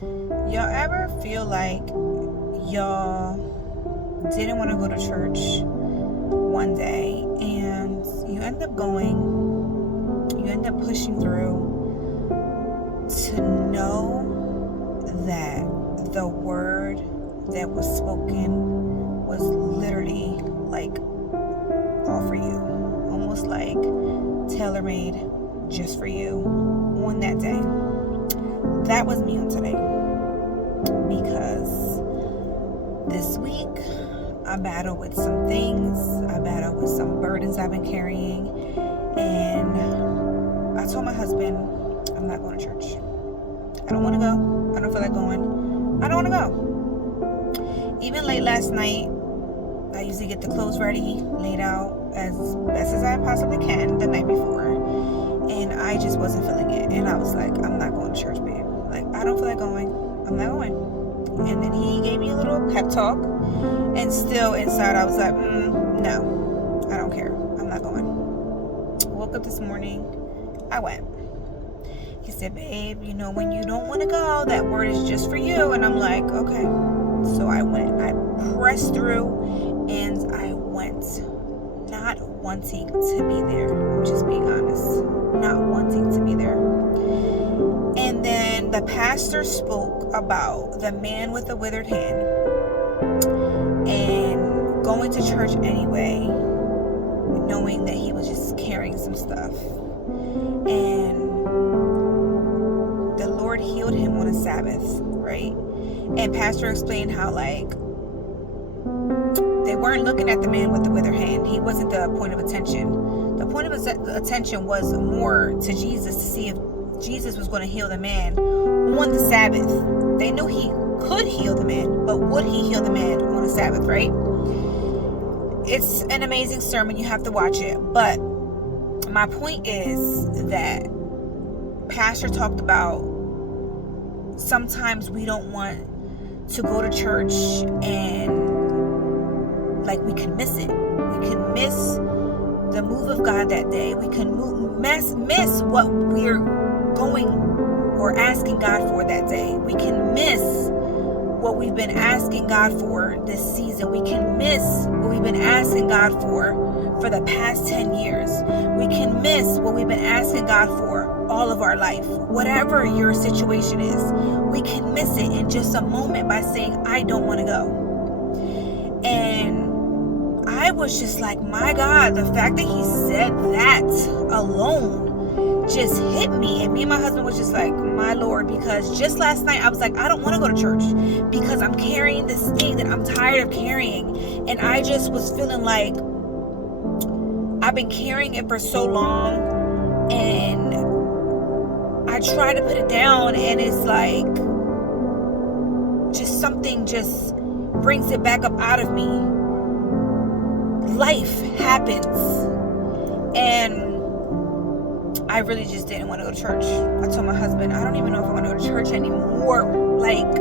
Y'all ever feel like y'all didn't want to go to church one day and you end up pushing through to know that the word that was spoken was literally like all for you, almost like tailor-made just for you on that day? That was me on today, because this week I battled with some things. I battled with some burdens I've been carrying, and I told my husband, I'm not going to church. I don't want to go. I don't feel like going. I don't want to go. Even late last night, I usually get the clothes ready, laid out as best as I possibly can the night before, and I just wasn't feeling it. And I was like, I'm not going to church, babe. Like, I don't feel like going. I'm not going. And then he gave me a little pep talk, and still inside I was like, no, I don't care. I'm not going. Woke up this morning, I went. He said, babe, when you don't want to go, that word is just for you. And I'm like, okay. So I went. I pressed through, and I went, not wanting to be there. I'm just being honest. Not wanting to be there. And then the pastor spoke about the man with the withered hand and going to church anyway, knowing that he was just carrying some stuff. And the Lord healed him on a Sabbath, right? And pastor explained how, like, they weren't looking at the man with the withered hand. He wasn't the point of attention. The point of attention was more to Jesus, to see if Jesus was going to heal the man on the Sabbath. They knew he could heal the man, but would he heal the man on the Sabbath, right? It's an amazing sermon. You have to watch it. But my point is that pastor talked about sometimes we don't want to go to church, and like we can miss it. We can miss the move of God that day. We can miss what we're going or asking God for that day. We can miss what we've been asking God for this season. We can miss what we've been asking God for the past 10 years. We can miss what we've been asking God for all of our life. Whatever your situation is, we can miss it in just a moment by saying, I don't want to go. And I was just like, my God, the fact that he said that alone just hit me. And me and my husband was just like, my Lord, because just last night I was like, I don't want to go to church because I'm carrying this thing that I'm tired of carrying. And I just was feeling like I've been carrying it for so long, and I try to put it down, and it's like just something just brings it back up out of me. Life happens, and I really just didn't want to go to church. I told my husband, I don't even know if I want to go to church anymore. Like,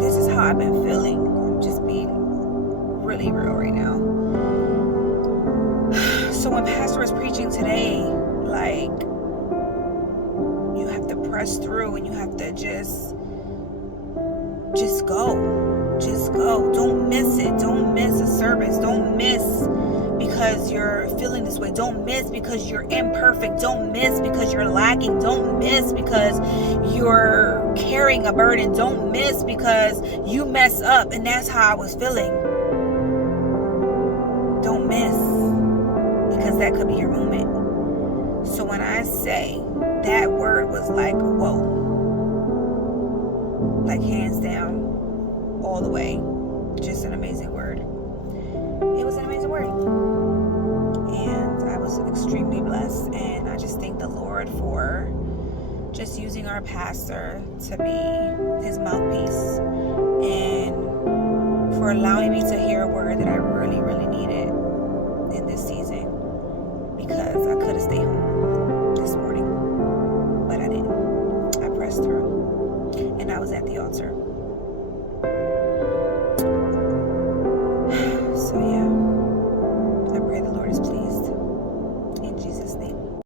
this is how I've been feeling. I'm just being really real right now. So when pastor was preaching today, like, you have to press through, and you have to just go. Just go. Don't miss it. Don't miss a service. Don't miss because you're feeling this way. Don't miss because you're imperfect. Don't miss because you're lacking. Don't miss because you're carrying a burden. Don't miss because you mess up. And that's how I was feeling. Don't miss, because that could be your moment. So when I say that word was like, whoa, like hands down, all the way, just an amazing word. It was an amazing word, and I was extremely blessed. And I just thank the Lord for just using our pastor to be his mouthpiece, and for allowing me to hear a word that I really, really needed in this season, because I could have stayed home this morning, but I didn't. I pressed through, and I was at the altar.